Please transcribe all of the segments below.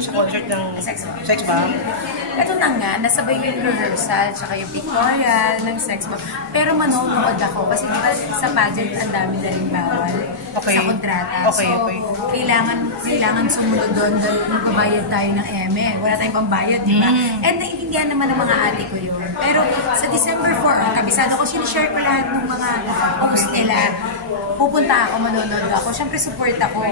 Sa concert ng Sex Bomb? Ito na nga, nasabay yung rehearsal, tsaka yung pictorial ng Sex Bomb. Pero manonood ako kasi diba, sa pageant ang dami na rin bawal sa kontrata. So, kailangan sumunod doon dahil magbabayad tayo ng eme. Wala tayong pambayad, di ba? And naiintindihan naman ng mga ate ko yun. Pero sa December 4, kabisado ko, sinishare ko lahat ng mga post nila. Pupunta ako, manonood ako. Siyempre, support ako.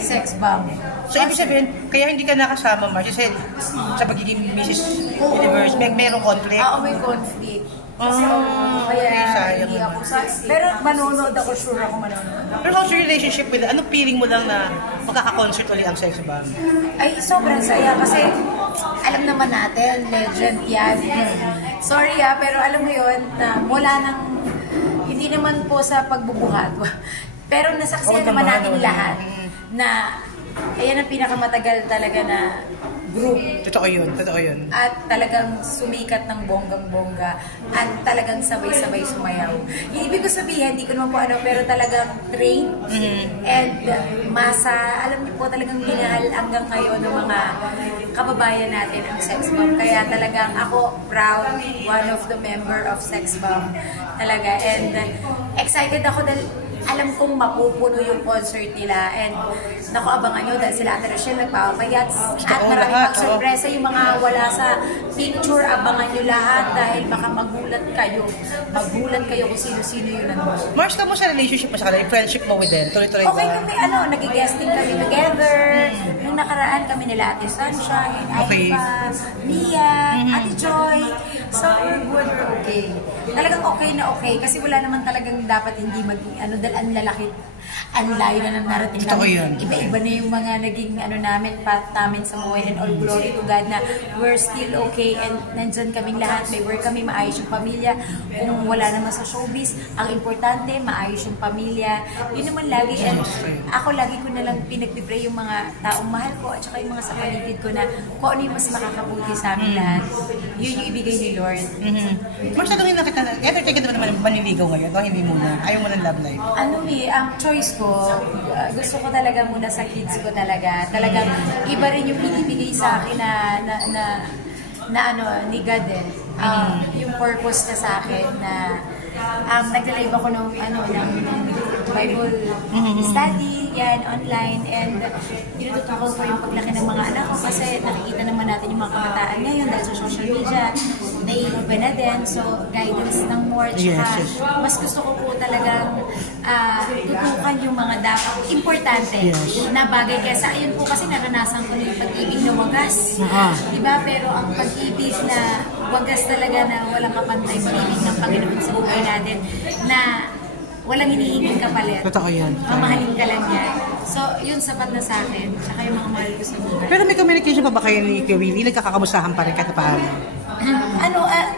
Sex Bomb. So, ibig sabihin, kaya hindi ka nakasama, Marcia, sa pagiging Mrs. Universe, merong conflict? Oo, may conflict. Kaya hindi ako sa... Pero manonood ako, sure ako manonood. Pero how's your relationship with anong feeling mo lang na magkaka-concert ulit ang Sex Bomb? Ay, sobrang saya kasi alam naman natin, legend yan. Sorry pero alam mo yun, na wala nang... Hindi naman po sa pagbubuhat. Pero nasaksihan naman natin lahat na ayan ang pinakamatagal talaga na group. Totoo yun, totoo yun. At talagang sumikat ng bonggang-bongga at talagang sabay-sabay sumayaw. Yung ibig ko sabihin, hindi ko naman po ano, pero talagang train and masa, alam niyo po talagang minahal hanggang ngayon ng mga kababayan natin ang Sex Bomb. Kaya talagang ako proud, one of the member of Sex Bomb talaga. And excited ako dahil alam kong mapupuno yung concert nila and naku, abangan nyo dahil sila Ate Rochelle nagpapayat at maraming pag-surpresa yung mga wala sa picture, abangan nyo lahat dahil baka magulat kayo kung sino-sino yun nandun. Mars, kamo sa relationship mo sa kanila, yung friendship mo with them, tuloy-tuloy ba? Okay kami, nag-guesting kami together, nung nakaraan kami nila Ate Sunshine, Aifa, Mia, Ate Joy, so we're good, we're okay. Talagang okay na okay kasi wala naman talagang dapat hindi maging ang lalaki, ang layo na ng narating namin. Iba-iba na yung mga naging namin, path namin sa buhay, and all glory to God na we're still okay and nandyan kaming lahat. May work kami, maayos yung pamilya. Kung wala naman sa showbiz, ang importante, maayos yung pamilya. Yun naman lagi. And ako lagi ko na lang pinagpipray yung mga taong mahal ko at saka yung mga sa paligid ko na kung ano yung mas makakabuti sa amin lahat. Yun yung ibigay ni Lord. Mars, tanongin na kita, eto check ito naman maniligaw ngayon o hindi muna? Ayaw mo ng love life? Ang choice ko, gusto ko talaga muna sa kids ko talaga. Talagang iba rin yung binibigay sa akin ni God yung purpose niya sa akin na nagla-live ako ng Bible study, yan, online, and tinututukan ko yung paglaki ng mga anak ko kasi nakikita naman natin yung mga kabataan ngayon dahil sa social media, naiiba na din, so guidance ng more, tsaka mas gusto ko po talagang tutukan yung mga dapat importante na bagay kesa ayun po kasi naranasan ko yung pag-ibig na wagas, diba? Pero ang pag-ibig na wagas talaga na walang kapantay, pag-ibig ng Panginoon sa buhay natin na walang hinihinging kapalit. Totoo yan. Mamahalin ka lang yan. So, yun sapat na sa akin. Tsaka yung mga mahal ko sa buhay. Pero may communication pa ba kayo ni Willie? Nagkakamustahan pa rin kahit paano?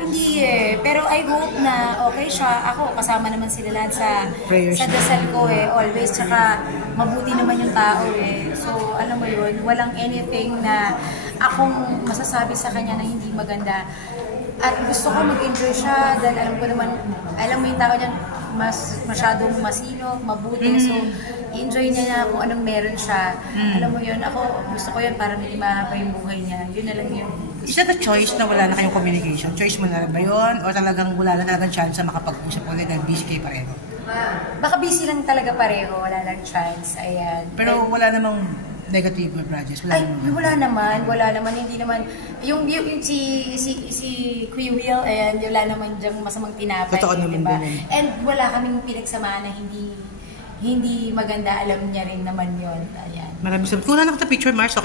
Hindi Pero I hope na okay siya. Ako, kasama naman sila lahat sa dasal ko always. Tsaka mabuti naman yung tao So, alam mo yun, walang anything na akong masasabi sa kanya na hindi maganda. At gusto ko mag-enjoy siya dahil alam mo yung tao niyan, masyadong masinop, mabuti. So, enjoy niya na kung anong meron siya. Alam mo yun, ako gusto ko yun para may mahaba yung buhay niya. Yun na lang yun. Is that a choice na wala na kayong communication? Choice mo na ba yun? O talagang wala na talagang chance na makapag-usap ulit dahil busy kayo pareho? Baka busy lang talaga pareho, wala lang chance. Ayan. Pero wala namang negative projects? Wala naman, hindi naman. Yung si Kuya Will, ayan, wala naman dyang masamang tinapay. Totoo naman diba? din. And wala kaming pinagsamaan na hindi maganda, alam niya rin naman yun. Ayan. Maraming salamat. Kung wala na kita picture, Mars,